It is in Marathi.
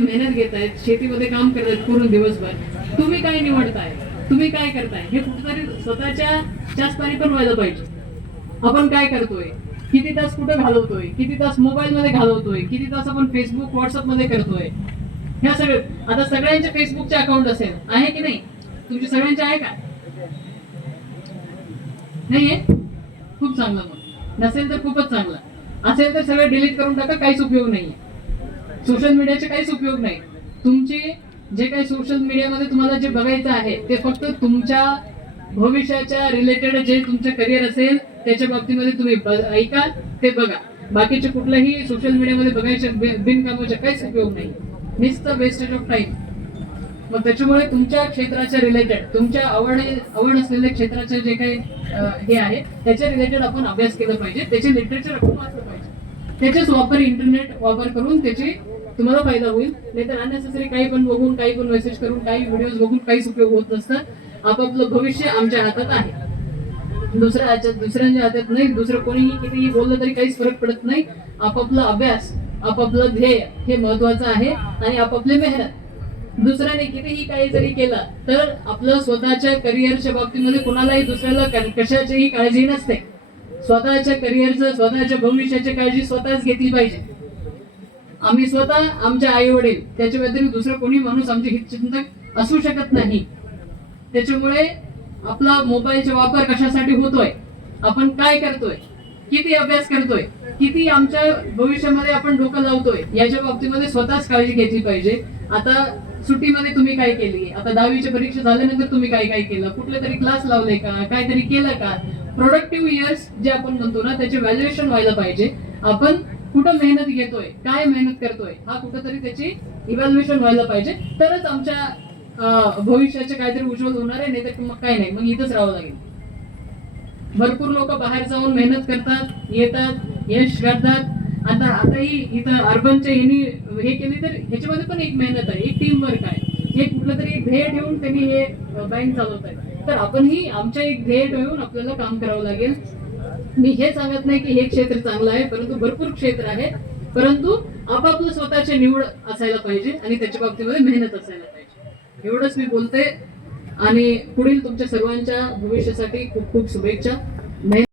मेहनत घेत आहेत शेतीमध्ये काम करतायत पूर्ण दिवसभर. तुम्ही काय निवडताय? तुम्ही काय करताय? हे कुठेतरी स्वतःच्या शास्त्राने पण व्हायला पाहिजे. आपण काय करतोय? किती तास कुठं घालवतोय? किती तास मोबाईल मध्ये घालवतोय? किती तास आपण फेसबुक व्हॉट्सअपमध्ये करतोय? ह्या सगळे आता सगळ्यांचे फेसबुकचे अकाउंट असेल. आहे की नाही? तुमचे सगळ्यांचे आहे का? नाहीये? खूप चांगलं मग. नसेल तर खूपच चांगलं. असेल तर सगळं डिलीट करून टाका काहीच उपयोग नाहीये. सोशल मीडियाचे काहीच उपयोग नाही. तुमची जे काही सोशल मीडियामध्ये तुम्हाला जे बघायचं आहे ते फक्त तुमच्या भविष्याच्या रिलेटेड जे तुमचं करिअर असेल त्याच्या बाबतीमध्ये तुम्ही ऐका ते बघा. बाकीचे कुठल्याही सोशल मीडियामध्ये बघायचे बिनकामाचे काहीच उपयोग नाही. नुसतं वेस्टेज ऑफ टाईम मग त्याच्यामुळे तुमच्या क्षेत्राच्या रिलेटेड तुमच्या आवड आवड असलेल्या क्षेत्राचे जे काही हे आहे त्याच्या रिलेटेड आपण अभ्यास केला पाहिजे त्याचे लिटरेचर आपण वाचलं पाहिजे. त्याचेच वापर इंटरनेट वापर करून त्याची तुम्हाला फायदा होईल. नाहीतर अननेसेसरी काही पण बघून काही पण मेसेज करून काही व्हिडिओज बघून काहीच उपयोग होत नसतं आपापलं भविष्य आमच्या हातात आहे. दुसऱ्या हातात दुसऱ्यांच्या हातात नाही दुसरं कोणीही कितीही बोललं तरी काहीच फरक पडत नाही. आपापला अभ्यास आपापलं ध्येय हे महत्वाचं आहे आणि आपापली मेहनत. दुसऱ्याने कितीही काही जरी केलं तर आपलं स्वतःच्या करिअरच्या बाबतीमध्ये कुणालाही दुसऱ्याला कशाचीही काळजी नसते. स्वतःच्या करिअरचं स्वतःच्या भविष्याची काळजी स्वतःच घेतली पाहिजे. आम्ही स्वतः आमच्या आई वडील त्याच्या व्यतिरिक्त दुसरं कोणी माणूस आमचे हितचिंतक असू शकत नाही. त्याच्यामुळे आपला मोबाईलचा वापर कशासाठी होतोय? आपण काय करतोय? किती अभ्यास करतोय? किती आमच्या भविष्यामध्ये आपण डोकं लावतोय? याच्या बाबतीमध्ये स्वतःच काळजी घेतली पाहिजे. आता सुट्टीमध्ये तुम्ही काय केली? आता दहावीची परीक्षा झाल्यानंतर तुम्ही काय काय केलं? कुठले तरी क्लास लावले का? काहीतरी केलं का? प्रोडक्टिव्ह इयर्स जे आपण म्हणतो ना त्याचे व्हॅल्युएशन व्हायला पाहिजे. आपण कुठं मेहनत घेतोय काय मेहनत करतोय हा कुठंतरी त्याची इव्हॅल्युएशन व्हायला पाहिजे. तरच आमच्या अं, भविष्याचे काहीतरी उज्ज्वल होणार आहे नाही तर मग काय नाही मग इथंच राहावं लागेल. भरपूर लोक बाहेर जाऊन मेहनत करतात येतात यश गाठतात. आता आताही इथं अर्बनच्या यांनी हे केली तर ह्याच्यामध्ये पण एक मेहनत आहे एक टीम वर्क आहे. एक कुठलं तरी ध्येय ठेवून त्यांनी हे बँक चालवत आहे. तर आपणही आमच्या एक ध्येय ठेवून आपल्याला काम करावं लागेल. मी हे सांगत नाही की हे क्षेत्र चांगलं आहे परंतु भरपूर क्षेत्र आहे. परंतु आपापलं स्वतःची निवड असायला पाहिजे आणि त्याच्या बाबतीमध्ये मेहनत असायला पाहिजे. एवढंच मी बोलते. आणि पुढील तुमच्या सर्वांच्या भविष्यासाठी खूप खूप शुभेच्छा.